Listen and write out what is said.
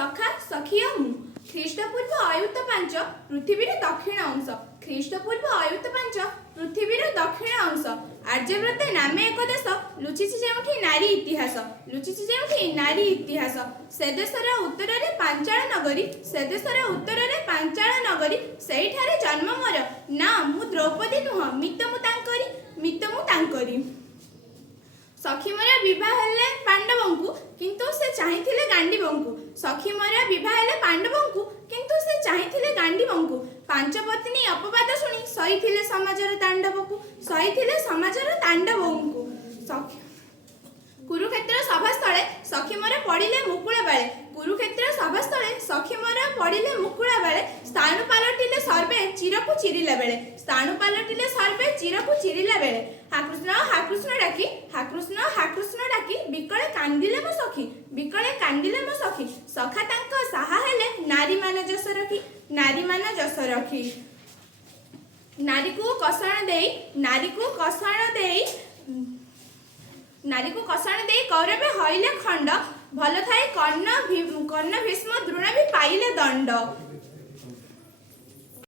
सखा सखिया मु ख्रीष्टपूर्व अयुत पांच पृथ्वीर दक्षिण अंश ख्रीष्टपूर्व अयुत पांच पृथ्वीर दक्षिण अंश आर्यव्रत नामे एक देश लुचिछि जेउठी नारी इतिहास लुचिछि जेउठी नारी इतिहास से देशर उत्तर रे पांचाळ नगरी से देशर उत्तर रे पांचाळ नगरी सेठारे जन्म मोर ना मु द्रौपदी नुह मित मु तांकरी सखी मोर विवाह हेले पांडवंकु किंतु से चाहिथिले गांडीवंकु सखी मोर विवाह हेले पांडवंकु किंतु से चाहिथिले गांडीवंकु पांच पत्नी अपवाद सुनी सहीथिले समाजर तांडवंकु कुरुक्षेत्र सभास्थले सखी मोर पड़िले मुकुळ बेले कुरुक्षेत्र सभास्थले सखी मोर पड़िले मुकुळ बेले स्थाणु पालटिले सर्वे चिरकु चिरिला बेले स्थाणु पालटिले सर्वे चिरकु चिरिला बेले हा कृष्ण डाकी बिकळे कांदिले मो सखी सखा तांक साहा हेले नारी मान जस रखी नारी को कषाण देई कौरवे हईले खंड भल थाए कर्ण भीष्म द्रोण भी पाइले दंड